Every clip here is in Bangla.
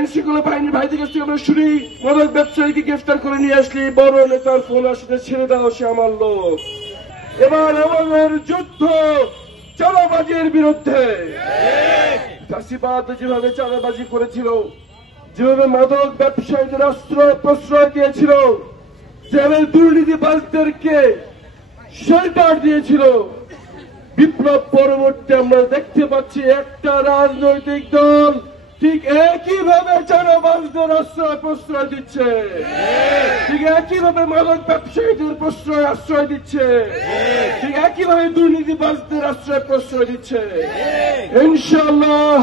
আইনশৃঙ্খলা বাহিনীর ভাইদের কাছ থেকে আমরা শুনি মাদক ব্যবসায়ীকে গ্রেফতার করে নিয়ে আসলি বড় নেতার ফোন আসলে ছেড়ে দাও, সে আমার লোক। এবার আমাদের যুদ্ধ চাঁদাবাজির বিরুদ্ধে। চাষিবাদ যেভাবে চাঁদাবাজি করেছিল, যেভাবে মাদক ব্যবসায়ীদের আশ্রয় প্রশ্রয় দিয়েছিল, যেভাবে দুর্নীতিবাজদেরকে শেল্টার দিয়েছিল, বিপ্লব পরবর্তী আমরা দেখতে পাচ্ছি একটা রাজনৈতিক দল ঠিক একইভাবে চাঁদাবাজদের আশ্রয় প্রশ্রয় দিচ্ছে, ঠিক একইভাবে মাদক ব্যবসায়ীদের আশ্রয় দিচ্ছে, ঠিক একইভাবে দুর্নীতিবাজদের আশ্রয় প্রশ্রয় দিচ্ছে। ইনশাআল্লাহ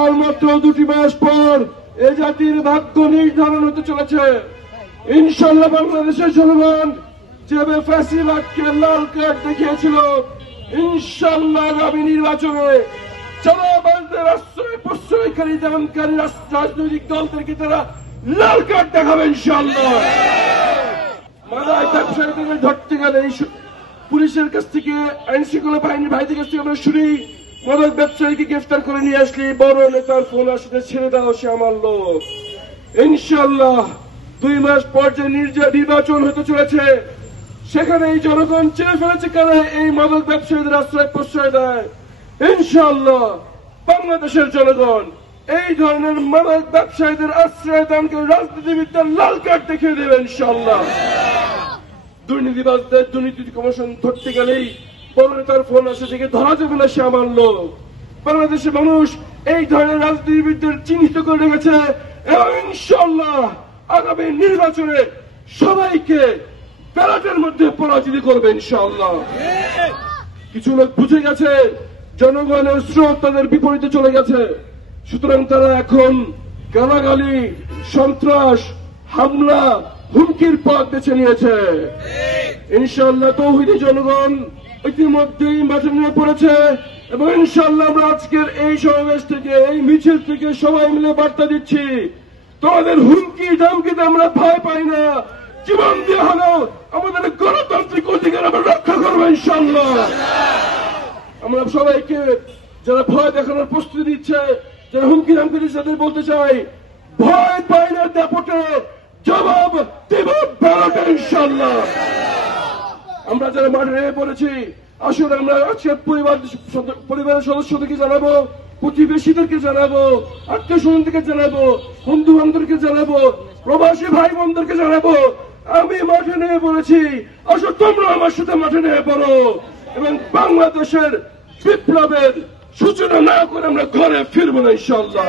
আর মাত্র 2 মাস পর এ জাতির ভাগ্য নির্ধারণ হতে চলেছে। ইনশাআল্লাহ বাংলাদেশের জনগণ যেভাবে ফ্যাসিবাদকে লাল কার্ড দেখিয়েছিল, ইনশাআল্লাহ আগামী নির্বাচনে চাঁদাবাজদের আশ্রয় প্রশ্রয়কারী দানকারী রাজনৈতিক দলদেরকে তারা লাল কার্ড দেখাবে ইনশাআল্লাহ। মাদক ব্যবসায়ীদের ধরতে গেলে পুলিশের কাছ থেকে, আইনশৃঙ্খলা বাহিনীর ভাইদের কাছ থেকে আমরা শুনি মাদক ব্যবসায়ীকে গ্রেফতার করে নিয়ে আসলি বড় নেতার ফোন আসলে ছেড়ে দাও, সে আমার লোক। ইনশাআল্লাহ 2 মাস পর যে নির্বাচন হতে চলেছে, সেখানে এই জনগণ চেয়ে ফেলেছে কারা এই মাদক ব্যবসায়ীদের আশ্রয় প্রশ্রয় দেয়। ইনশাআল্লাহ বাংলাদেশের জনগণ এই ধরনের মাদক ব্যবসায়ীদের আশ্রয় দানকে রাজনীতিবিদদের লাল কার্ড দেখিয়ে দেবে ইনশাআল্লাহ। দুর্নীতিবাজদের দুর্নীতি কমিশন ধরতে গেলেই বড় নেতার ফোন আসে, থেকে ধরা যাবে না, সে আমার লোক। বাংলাদেশের মানুষ এই ধরনের রাজনীতিবিদদের চিহ্নিত করে রেখেছে এবং ইনশাআল্লাহ আগামী নির্বাচনে সবাইকে ব্যালটের মধ্যে পরাজিত করবে ইনশাআল্লাহ। কিছু লোক বুঝে গেছে জনগণের স্রোত তাদের বিপরীতে চলে গেছে, সুতরাং তারা এখন গালাগালি, সন্ত্রাস, হামলা, হুমকির পথ বেছে নিয়েছে। ইনশাআল্লাহ তৌহিদি জনগণ ইতিমধ্যেই মাঠে নেমে পড়েছে এবং ইনশাআল্লাহ আমরা আজকের এই সমাবেশ থেকে, এই মিছিল থেকে সবাই মিলে বার্তা দিচ্ছি, তোমাদের হুমকি ধামকিতে আমরা ভয় পাই না, জীবন দিয়ে হলেও আমাদের গণতান্ত্রিক অধিকার আমরা রক্ষা করবো ইনশাআল্লাহ। আমরা সবাইকে যারা ভয় দেখানোর প্রস্তুতি নিচ্ছে, যারা হুমকি ধামকি দিচ্ছে, তাদের বলতে চাই, ভয় পাই না দাপটে, জবাব দেব ব্যালটে ইনশাআল্লাহ। আমরা যারা মাঠে নেমে পড়েছি, আসুন আমরা আজকে পরিবারের সদস্যদেরকে জানাবো, প্রতিবেশীদেরকে জানাবো, আত্মীয় স্বজনদেরকে জানাবো, বন্ধু বান্ধবদেরকে জানাবো, প্রবাসী ভাই বোনদেরকে জানাবো, আমি মাঠে নেমে পড়েছি, আসুন তোমরা আমার সাথে মাঠে নেমে পড়ো এবং বাংলাদেশের বিপ্লবের সূচনা না করে আমরা ঘরে ফিরবো না ইনশাআল্লাহ।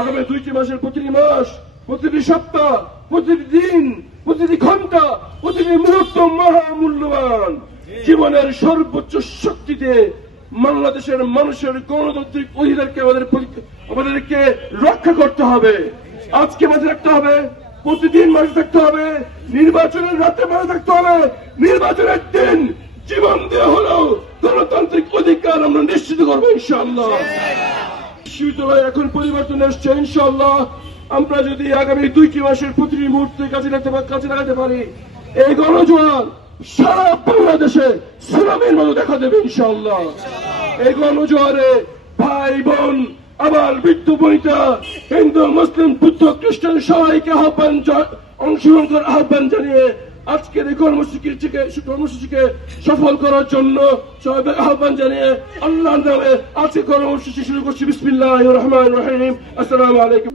আগামী 2টি মাসের প্রতিটি মাস, প্রতিটি সপ্তাহ, প্রতিটি দিন, প্রতিটি ঘন্টা, প্রতিটি মুহূর্ত মহামূল্যবান। জীবনের সর্বোচ্চ শক্তিতে বাংলাদেশের মানুষের গণতান্ত্রিক অধিকারকে আমাদেরকে রক্ষা করতে হবে। আজকে মাঝে রাখতে হবে, প্রতিদিন মাঝে থাকতে হবে, নির্বাচনের রাতে মাঝে থাকতে হবে, নির্বাচনের দিন জীবন দেওয়া হলেও গণতান্ত্রিক অধিকার আমরা নিশ্চিত করবো ইনশাআল্লাহ। বিশ্ববিদ্যালয় এখন পরিবর্তন এসছে, ইনশাআল্লাহ আমরা যদি আগামী 2টি মাসের প্রতিটি মুহূর্তে কাজে লাগাতে পারি, এই গণজোয়ার সারা বাংলাদেশে সুনামির মতো দেখা দেবে ইনশাআল্লাহ। এই গণজোয়ারে ভাই বোন, আবার বৃদ্ধ বনিতা, হিন্দু মুসলিম বুদ্ধ খ্রিস্টান সবাইকে অংশগ্রহণ করার আহ্বান জানিয়ে আজকের এই কর্মসূচিকে সফল করার জন্য সবাই আহ্বান জানিয়ে আল্লাহর নামে আজকে কর্মসূচি শুরু করছি। বিসমিল্লাহির রহমানির রহিম। আসসালামু আলাইকুম।